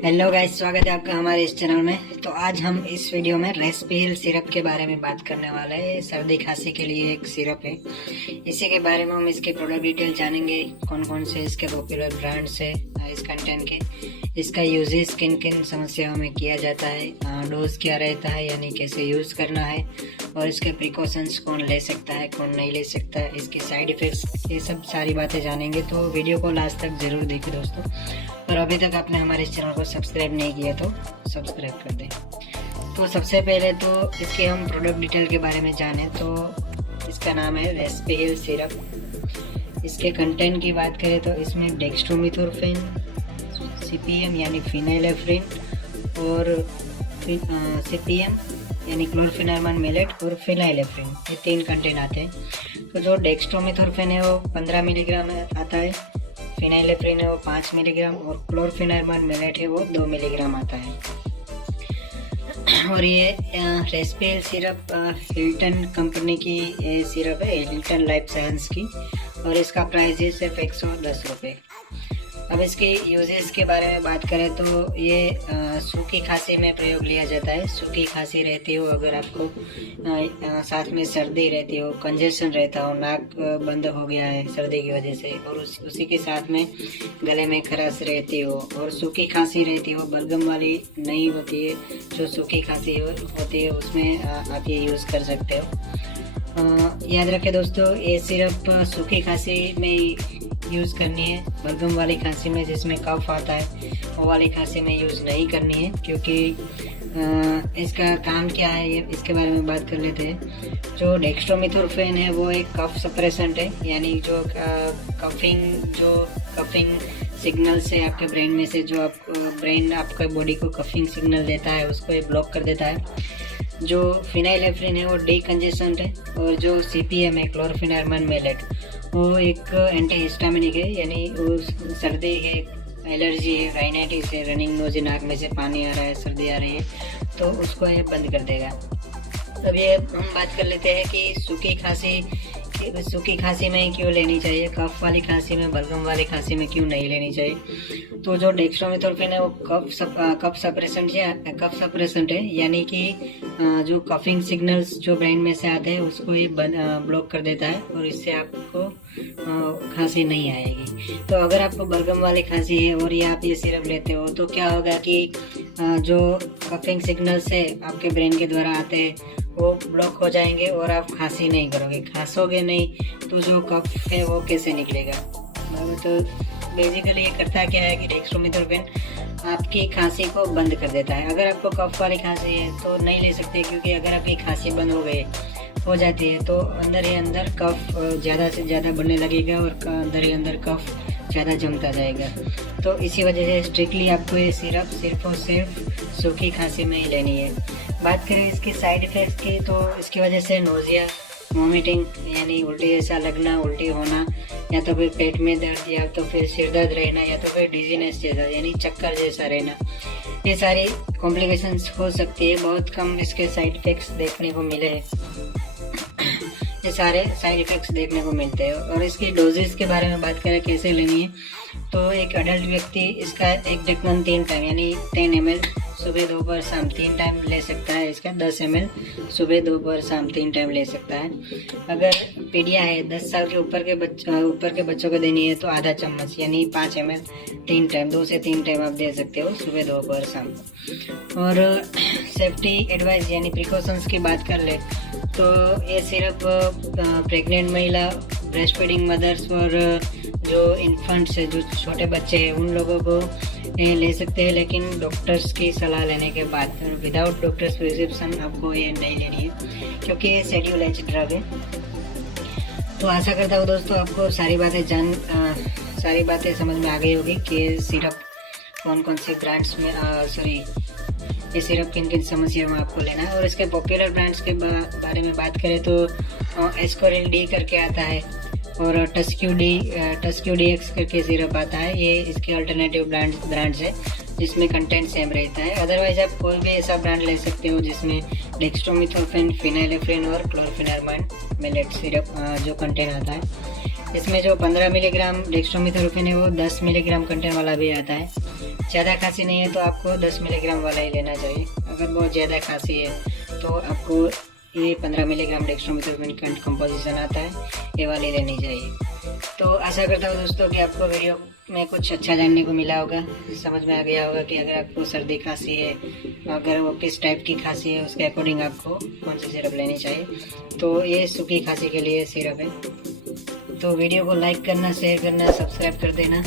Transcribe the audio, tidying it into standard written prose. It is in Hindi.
हेलो गाइस, स्वागत है आपका हमारे इस चैनल में। तो आज हम इस वीडियो में रेस्पिल सिरप के बारे में बात करने वाले हैं। सर्दी खांसी के लिए एक सिरप है। इसी के बारे में हम इसके प्रोडक्ट डिटेल जानेंगे, कौन कौन से इसके पॉपुलर ब्रांड्स है, इस कंटेंट के, इसका यूजेस किन किन समस्याओं में किया जाता है, डोज क्या रहता है यानी कैसे यूज़ करना है, और इसके प्रिकॉशंस कौन ले सकता है कौन नहीं ले सकता है, इसके साइड इफ़ेक्ट्स, ये सब सारी बातें जानेंगे। तो वीडियो को लास्ट तक ज़रूर देखिए दोस्तों। और अभी तक आपने हमारे इस चैनल को सब्सक्राइब नहीं किया तो सब्सक्राइब कर दें। तो सबसे पहले तो इसके हम प्रोडक्ट डिटेल के बारे में जानें तो इसका नाम है रेस्पिल सिरप। इसके कंटेंट की बात करें तो इसमें डेक्स्ट्रोमिथोर्फेन, सीपीएम यानी फिनाइलेफ्रिन, और सीपीएम यानी क्लोरफेनार्मन मेलेट, और फिनाइलेफ्रिन, ये 3 कंटेंट आते हैं। तो जो डेक्स्ट्रोमिथोर्फेन है वो 15 मिलीग्राम आता है, फिनाइलेफ्रिन है वो 5 मिलीग्राम, और क्लोरफेनार्मन मेलेट है वो 2 मिलीग्राम आता है। और ये रेस्पिल सिरप हिल्टन कंपनी की सिरप है, हिल्टन लाइफ साइंस की, और इसका प्राइस है सिर्फ 110 रुपये। अब इसके यूजेस के बारे में बात करें तो ये सूखी खांसी में प्रयोग लिया जाता है। सूखी खांसी रहती हो, अगर आपको साथ में सर्दी रहती हो, कंजेशन रहता हो, नाक बंद हो गया है सर्दी की वजह से, और उसी के साथ में गले में खराश रहती हो, और सूखी खांसी रहती हो, बलगम वाली नहीं होती है, जो सूखी खांसी होती है उसमें आप ये यूज़ कर सकते हो। याद रखें दोस्तों, ये सिर्फ सूखी खांसी में यूज़ करनी है। बलगम वाली खांसी में जिसमें कफ आता है वो वाली खांसी में यूज़ नहीं करनी है, क्योंकि इसका काम क्या है ये इसके बारे में बात कर लेते हैं। जो डेक्स्ट्रोमिथोर्फेन है वो एक कफ सप्रेसेंट है, यानी जो कफिंग सिग्नल से आपके ब्रेन में से जो ब्रेन आपके बॉडी को कफिंग सिग्नल देता है उसको ये ब्लॉक कर देता है। जो फिनाइलेफ्रिन है वो डीकंजेस्टेंट है, और जो सीपीएम है क्लोरफेनार्मन मेलेट, वो एक एंटीहिस्टामिनिक है, यानी वो सर्दी है, एलर्जी है, राइनाइटिस है, रनिंग नोज, नाक में से पानी आ रहा है, सर्दी आ रही है, तो उसको ये बंद कर देगा। अब ये हम बात कर लेते हैं कि सूखी खांसी में क्यों लेनी चाहिए, कफ वाली खांसी में, बलगम वाली खांसी में क्यों नहीं लेनी चाहिए। तो जो डेक्स्ट्रोमिथोर्फेन है वो कफ सप्रेसेंट है, यानी कि जो कफिंग सिग्नल्स जो ब्रेन में से आते हैं उसको ये ब्लॉक कर देता है, और इससे आपको खांसी नहीं आएगी। तो अगर आपको बलगम वाली खांसी है और ये आप ये सिरप लेते हो तो क्या होगा कि जो कफिंग सिग्नल्स है आपके ब्रेन के द्वारा आते हैं वो ब्लॉक हो जाएंगे, और आप खांसी नहीं करोगे, खांसोगे नहीं, तो जो कफ है वो कैसे निकलेगा। तो बेसिकली ये करता क्या है कि डेक्स्ट्रोमिथोर्फेन आपकी खांसी को बंद कर देता है। अगर आपको कफ वाली खांसी है तो नहीं ले सकते, क्योंकि अगर आपकी खांसी बंद हो जाती है तो अंदर ही अंदर कफ ज़्यादा से ज़्यादा बढ़ने लगेगा, और अंदर ही अंदर कफ ज़्यादा जमता जाएगा। तो इसी वजह से स्ट्रिक्टली आपको ये सिरप सिर्फ और सिर्फ सूखी खांसी में ही लेनी है। बात करें इसके साइड इफ़ेक्ट्स की तो इसकी वजह से नोज़िया, वॉमिटिंग यानी उल्टी जैसा लगना, उल्टी होना, या तो फिर पेट में दर्द, या तो फिर सिर दर्द रहना, या तो फिर डिजीनेस जैसा यानी चक्कर जैसा रहना, ये सारी कॉम्प्लिकेशंस हो सकती है। बहुत कम इसके साइड इफ़ेक्ट्स देखने को मिले हैं, ये सारे साइड इफ़ेक्ट्स देखने को मिलते हैं। और इसकी डोजेस के बारे में बात करें कैसे लेनी है, तो एक अडल्ट व्यक्ति इसका एक ढक्कन 3 टाइम यानी 10 ml सुबह दोपहर शाम 3 टाइम ले सकता है। इसका 10 ml सुबह दोपहर शाम 3 टाइम ले सकता है। अगर पीडिया है 10 साल के ऊपर के बच्चों को देनी है तो आधा चम्मच यानी 5 ml 3 टाइम, 2 से 3 टाइम आप दे सकते हो सुबह दोपहर शाम। और सेफ्टी एडवाइस यानी प्रिकॉशंस की बात कर ले तो ये सिर्फ प्रेग्नेंट महिला, ब्रेस्ट फीडिंग मदर्स, और जो इन्फेंट्स है, जो छोटे बच्चे हैं, उन लोगों को ले सकते हैं, लेकिन डॉक्टर्स की सलाह लेने के बाद। विदाउट डॉक्टर्स प्रिस्क्रिप्शन आपको ये नहीं लेनी है, क्योंकि ये शेड्यूल एच ड्रग है। तो आशा करता हूँ दोस्तों आपको सारी बातें समझ में आ गई होगी कि सिरप कौन कौन से ब्रांड्स में ये सिरप किन किन समस्याओं में आपको लेना है। और इसके पॉपुलर ब्रांड्स के बारे में बात करें तो एस्कोरिल डी करके आता है, और टस्क्यू डी एक्स करके सिरप आता है। ये इसके अल्टरनेटिव ब्रांड्स है जिसमें कंटेंट सेम रहता है। अदरवाइज आप कोई भी ऐसा ब्रांड ले सकते हो जिसमें डेक्स्ट्रोमिथोर्फेन, फिनाइलेफ्रिन और क्लोरफेनार्मन मेलेट सिरप जो कंटेंट आता है इसमें जो 15 मिलीग्राम डेक्स्ट्रोमेथोर्फिन है वो 10 मिलीग्राम कंटेंट वाला भी आता है। ज़्यादा खांसी नहीं है तो आपको 10 मिलीग्राम वाला ही लेना चाहिए। अगर बहुत ज़्यादा खांसी है तो आपको ये 15 मिलीग्राम डेक्स्ट्रोमेथोर्फिन कंपोजिशन आता है, ये वाली लेनी चाहिए। तो आशा करता हूँ दोस्तों कि आपको वीडियो में कुछ अच्छा जानने को मिला होगा, समझ में आ गया होगा कि अगर आपको सर्दी खांसी है, अगर वो किस टाइप की खांसी है उसके अकॉर्डिंग आपको कौन सी सिरप लेनी चाहिए। तो ये सूखी खांसी के लिए सिरप है। तो वीडियो को लाइक करना, शेयर करना, सब्सक्राइब कर देना।